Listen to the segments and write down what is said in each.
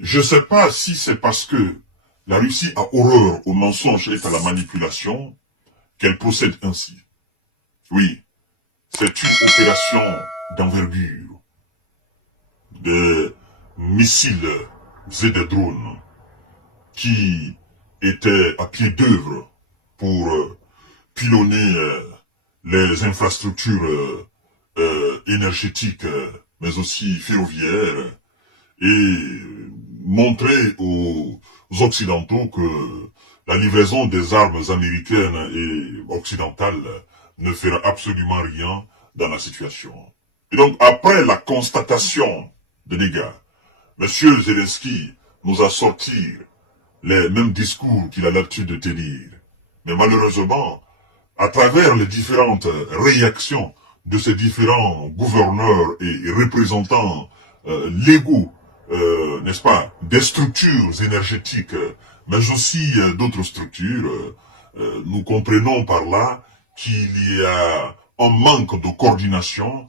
Je ne sais pas si c'est parce que la Russie a horreur au mensonge et à la manipulation qu'elle procède ainsi. Oui, c'est une opération d'envergure, de missiles et de drones qui étaient à pied d'œuvre pour pilonner les infrastructures énergétiques, mais aussi ferroviaires, et montrer aux Occidentaux que la livraison des armes américaines et occidentales ne fera absolument rien dans la situation. Et donc, après la constatation de dégâts, M. Zelensky nous a sorti les mêmes discours qu'il a l'habitude de tenir. Mais malheureusement, à travers les différentes réactions de ces différents gouverneurs et représentants légaux, n'est-ce pas, des structures énergétiques, mais aussi d'autres structures, nous comprenons par là qu'il y a un manque de coordination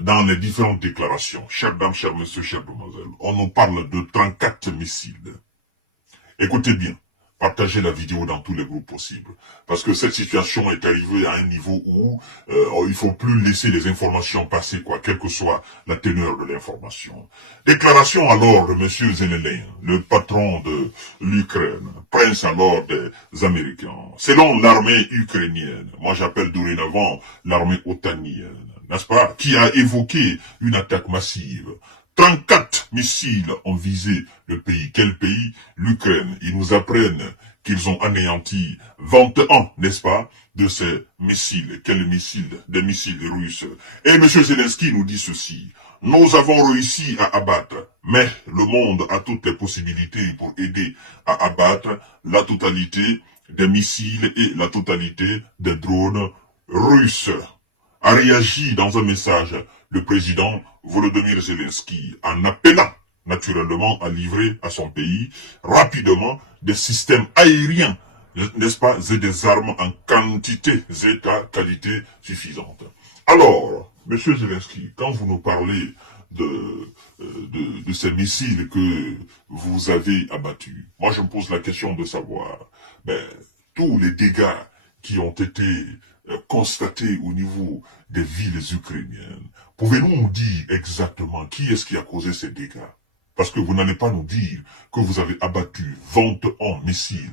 dans les différentes déclarations. Chères dames, chers messieurs, chères demoiselles, on nous parle de 34 missiles. Écoutez bien, partagez la vidéo dans tous les groupes possibles. Parce que cette situation est arrivée à un niveau où il ne faut plus laisser les informations passer, quoi, quelle que soit la teneur de l'information. Déclaration alors de M. Zelensky, le patron de l'Ukraine, prince alors des Américains. Selon l'armée ukrainienne, moi j'appelle dorénavant l'armée otanienne, n'est-ce pas, qui a évoqué une attaque massive. 34 missiles ont visé le pays. Quel pays? L'Ukraine. Ils nous apprennent qu'ils ont anéanti 21, n'est-ce pas, de ces missiles. Quels missiles? Des missiles russes. Et M. Zelensky nous dit ceci. Nous avons réussi à abattre, mais le monde a toutes les possibilités pour aider à abattre la totalité des missiles et la totalité des drones russes. A réagi dans un message le président Volodymyr Zelensky en appelant naturellement à livrer à son pays rapidement des systèmes aériens, n'est-ce pas, et des armes en quantité et à qualité suffisante. Alors, monsieur Zelensky, quand vous nous parlez de ces missiles que vous avez abattus, moi je me pose la question de savoir, tous les dégâts qui ont été constatés au niveau des villes ukrainiennes. Pouvez-vous nous dire exactement qui est-ce qui a causé ces dégâts? Parce que vous n'allez pas nous dire que vous avez abattu 21 missiles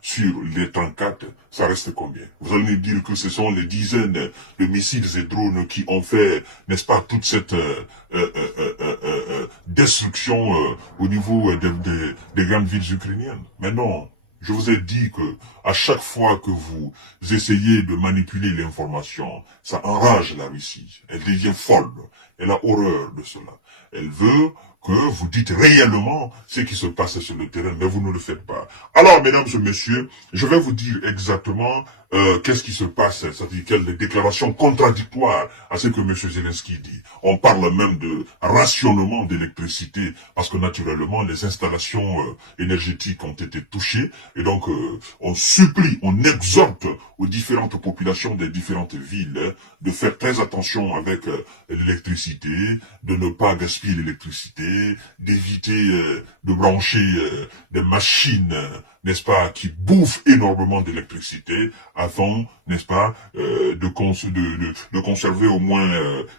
sur les 34, ça reste combien? Vous allez nous dire que ce sont les dizaines de missiles et drones qui ont fait, n'est-ce pas, toute cette destruction au niveau des grandes villes ukrainiennes. Mais non. Je vous ai dit que à chaque fois que vous essayez de manipuler l'information, ça enrage la Russie. Elle devient folle. Elle a horreur de cela. Elle veut que vous dites réellement ce qui se passe sur le terrain, mais vous ne le faites pas. Alors, mesdames et messieurs, je vais vous dire exactement qu'est-ce qui se passe, c'est-à-dire quelles déclarations contradictoires à ce que M. Zelensky dit. On parle même de rationnement d'électricité, parce que naturellement, les installations énergétiques ont été touchées, et donc on supplie, on exhorte aux différentes populations des différentes villes de faire très attention avec l'électricité, de ne pas gaspiller l'électricité, d'éviter de brancher des machines, n'est-ce pas, qui bouffent énormément d'électricité, afin, n'est-ce pas, de conserver au moins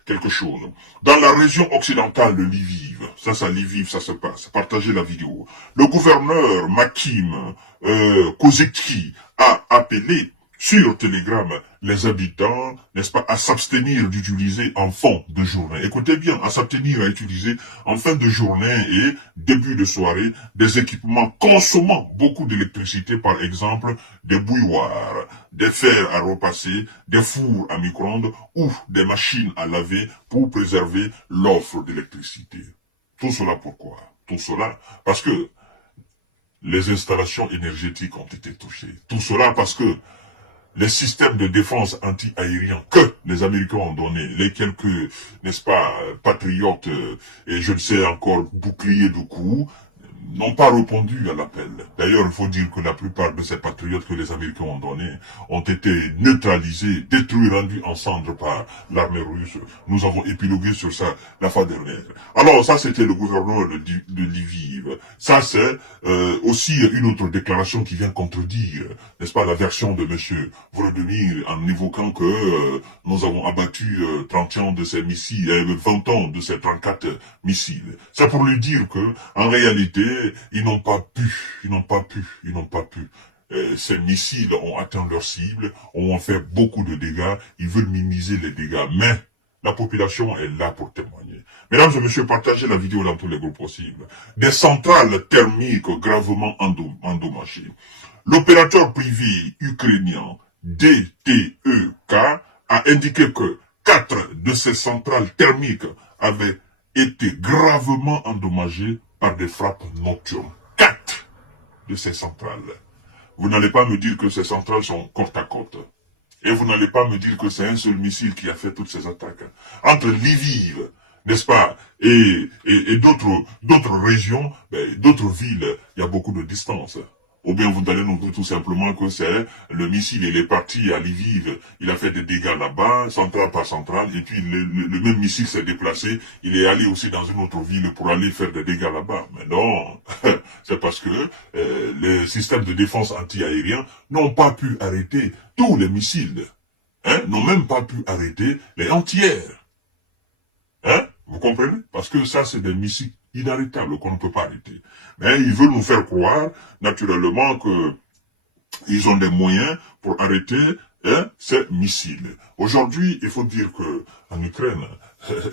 quelque chose. Dans la région occidentale de Lviv, ça Lviv, ça se passe, partagez la vidéo. Le gouverneur Makim Kozicki a appelé sur Telegram les habitants, n'est-ce pas, à s'abstenir d'utiliser en fin de journée. Écoutez bien, à s'abstenir à utiliser en fin de journée et début de soirée des équipements consommant beaucoup d'électricité, par exemple des bouilloires, des fers à repasser, des fours à micro-ondes ou des machines à laver pour préserver l'offre d'électricité. Tout cela pourquoi? Tout cela parce que les installations énergétiques ont été touchées. Tout cela parce que les systèmes de défense anti-aériens que les Américains ont donnés, les quelques, n'est-ce pas, patriotes, et je ne sais encore, boucliers de coups, n'ont pas répondu à l'appel. D'ailleurs, il faut dire que la plupart de ces patriotes que les Américains ont donnés ont été neutralisés, détruits, rendus en cendres par l'armée russe. Nous avons épilogué sur ça la fois dernière. Alors, ça, c'était le gouverneur de Lviv. Ça, c'est aussi une autre déclaration qui vient contredire, n'est-ce pas, la version de monsieur Volodymyr en évoquant que nous avons abattu 31 de ces missiles, 20 ans de ces 34 missiles. C'est pour lui dire que, en réalité, ils n'ont pas pu. Ces missiles ont atteint leur cible, ont fait beaucoup de dégâts, ils veulent minimiser les dégâts, mais la population est là pour témoigner. Mesdames et messieurs, partagez la vidéo dans tous les groupes possibles. Des centrales thermiques gravement endommagées. L'opérateur privé ukrainien DTEK a indiqué que 4 de ces centrales thermiques avaient été gravement endommagées par des frappes nocturnes. 4 de ces centrales. Vous n'allez pas me dire que ces centrales sont côte à côte. Et vous n'allez pas me dire que c'est un seul missile qui a fait toutes ces attaques. Entre Lviv, n'est-ce pas, et d'autres régions, d'autres villes, il y a beaucoup de distance. Ou bien vous allez nous dire tout simplement que c'est le missile, il est parti à Lviv, il a fait des dégâts là-bas, centrale par centrale, et puis le même missile s'est déplacé, il est allé aussi dans une autre ville pour aller faire des dégâts là-bas. Mais non, c'est parce que les systèmes de défense anti-aériens n'ont pas pu arrêter tous les missiles, n'ont même pas pu arrêter les entières. Vous comprenez? Parce que ça, c'est des missiles inarrêtables qu'on ne peut pas arrêter. Mais ils veulent nous faire croire, naturellement, que ils ont des moyens pour arrêter ces missiles. Aujourd'hui, il faut dire que en Ukraine,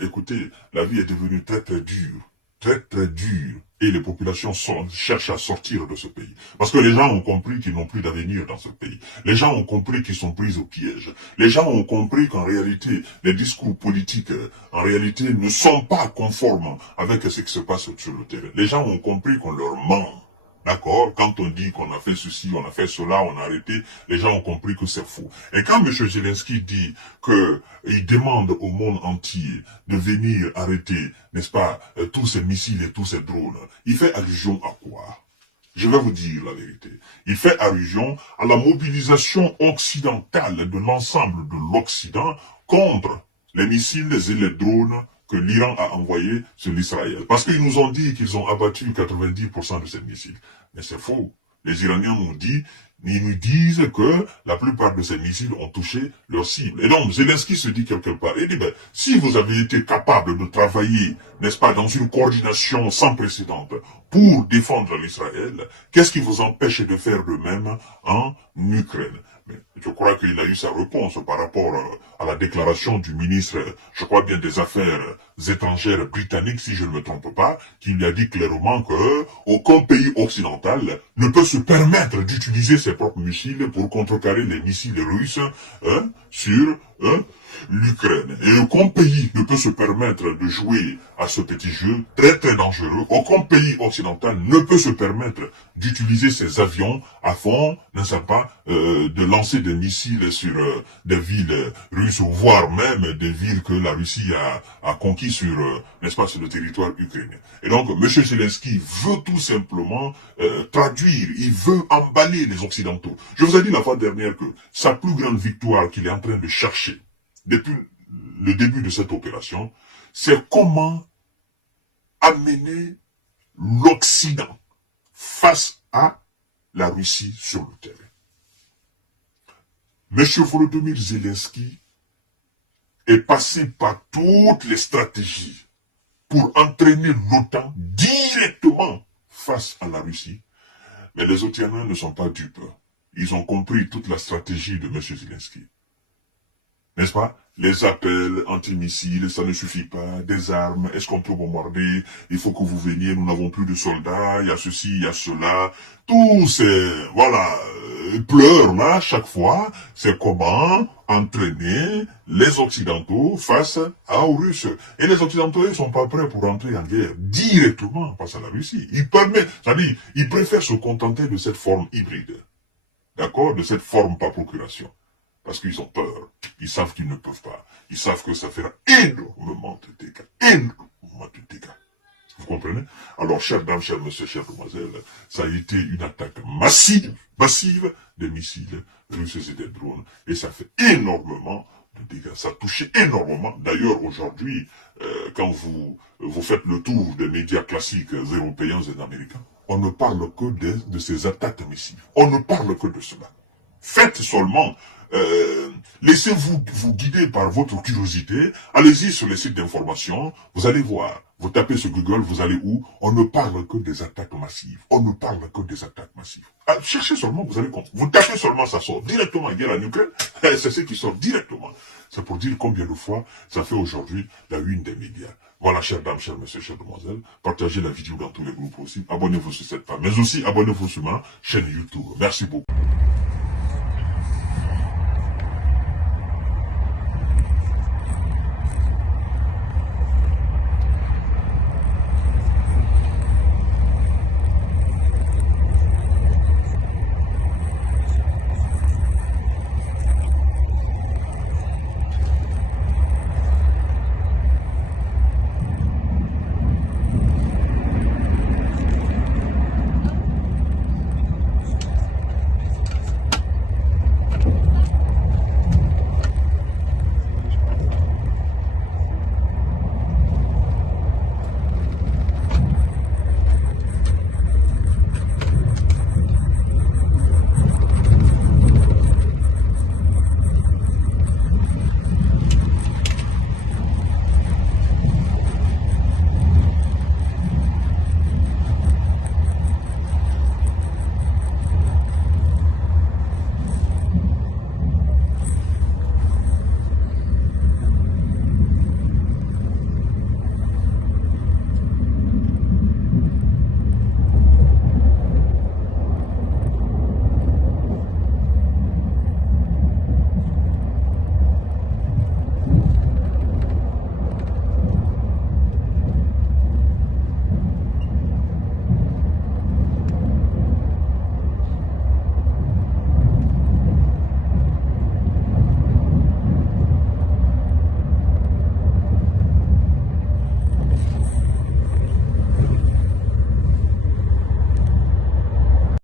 écoutez, la vie est devenue très très dure. Très très dure. Et les populations cherchent à sortir de ce pays. Parce que les gens ont compris qu'ils n'ont plus d'avenir dans ce pays. Les gens ont compris qu'ils sont pris au piège. Les gens ont compris qu'en réalité, les discours politiques, en réalité, ne sont pas conformes avec ce qui se passe sur le terrain. Les gens ont compris qu'on leur ment. D'accord? Quand on dit qu'on a fait ceci, on a fait cela, on a arrêté, les gens ont compris que c'est faux. Et quand M. Zelensky dit qu'il demande au monde entier de venir arrêter, n'est-ce pas, tous ces missiles et tous ces drones, il fait allusion à quoi? Je vais vous dire la vérité. Il fait allusion à la mobilisation occidentale de l'ensemble de l'Occident contre les missiles et les drones que l'Iran a envoyés sur l'Israël. Parce qu'ils nous ont dit qu'ils ont abattu 90% de ces missiles. Mais c'est faux. Les Iraniens ils nous disent que la plupart de ces missiles ont touché leur cible. Et donc, Zelensky se dit quelque part, il dit, si vous avez été capable de travailler, n'est-ce pas, dans une coordination sans précédent pour défendre l'Israël, qu'est-ce qui vous empêche de faire de même en Ukraine? Mais je crois qu'il a eu sa réponse par rapport à la déclaration du ministre, je crois bien des Affaires étrangères britannique, si je ne me trompe pas, qui lui a dit clairement que aucun pays occidental ne peut se permettre d'utiliser ses propres missiles pour contrecarrer les missiles russes sur l'Ukraine. Et aucun pays ne peut se permettre de jouer à ce petit jeu très très dangereux. Aucun pays occidental ne peut se permettre d'utiliser ses avions à fond, n'est-ce pas, de lancer des missiles sur des villes russes, voire même des villes que la Russie a conquis sur, n'est-ce pas, sur le territoire ukrainien. Et donc, M. Zelensky veut tout simplement traduire, il veut emballer les Occidentaux. Je vous ai dit la fois dernière que sa plus grande victoire qu'il est en train de chercher depuis le début de cette opération, c'est comment amener l'Occident face à la Russie sur le terrain. M. Volodymyr Zelensky est passé par toutes les stratégies pour entraîner l'OTAN directement face à la Russie. Mais les Otianiens ne sont pas dupes. Ils ont compris toute la stratégie de M. Zelensky. N'est-ce pas? Les appels antimissiles, ça ne suffit pas. Des armes, est-ce qu'on peut bombarder? Il faut que vous veniez, nous n'avons plus de soldats, il y a ceci, il y a cela. Tous ces, voilà, pleurs là, chaque fois, c'est comment entraîner les Occidentaux face aux Russes. Et les Occidentaux, ils sont pas prêts pour entrer en guerre directement face à la Russie. C'est-à-dire, ils préfèrent se contenter de cette forme hybride. D'accord? De cette forme par procuration. Parce qu'ils ont peur. Ils savent qu'ils ne peuvent pas. Ils savent que ça fera énormément de dégâts. Énormément de dégâts. Vous comprenez? Alors, chers dames, chers messieurs, chères demoiselles, ça a été une attaque massive des missiles russes et des drones. Et ça fait énormément de dégâts. Ça a touché énormément. D'ailleurs, aujourd'hui, quand vous faites le tour des médias classiques européens et américains, on ne parle que de ces attaques missiles. On ne parle que de cela. Faites seulement, laissez-vous guider par votre curiosité. Allez-y sur les sites d'information, vous allez voir. Vous tapez sur Google, vous allez où? On ne parle que des attaques massives. On ne parle que des attaques massives. Cherchez seulement, vous allez comprendre. Vous tapez seulement, ça sort directement. Guerre en Ukraine, c'est ce qui sort directement. C'est pour dire combien de fois ça fait aujourd'hui la une des médias. Voilà, chères dames, chers messieurs, chères demoiselles, partagez la vidéo dans tous les groupes aussi. Abonnez-vous sur cette page, mais aussi abonnez-vous sur ma chaîne YouTube. Merci beaucoup.